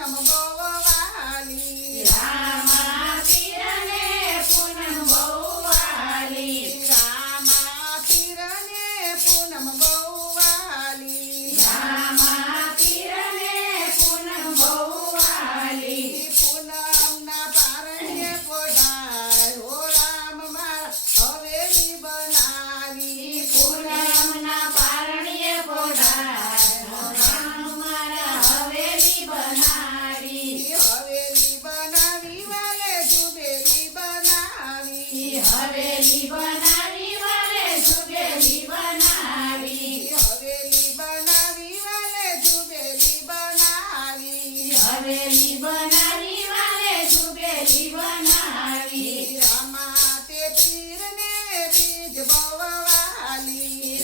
Shama Bhagavani. Yeah.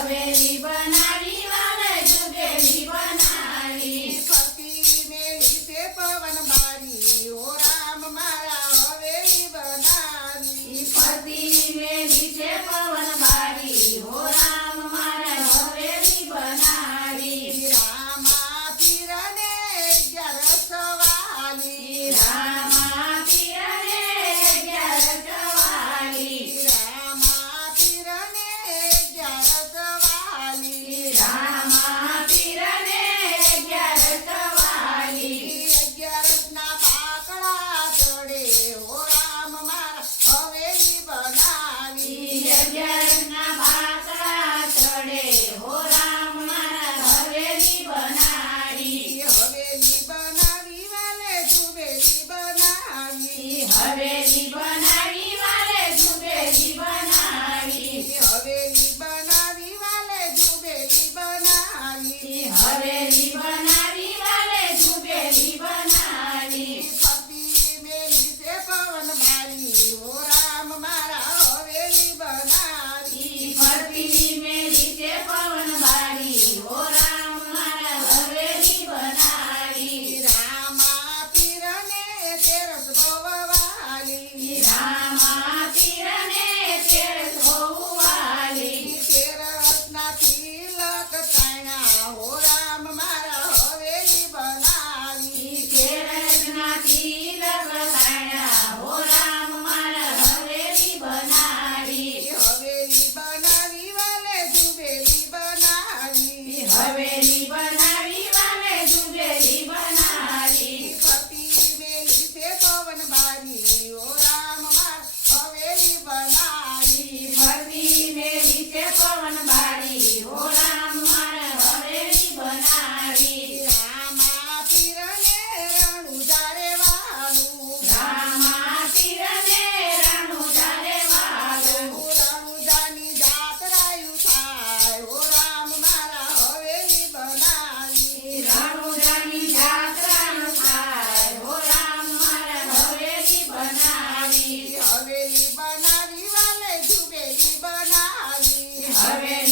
Amém. Hare I America. I mean,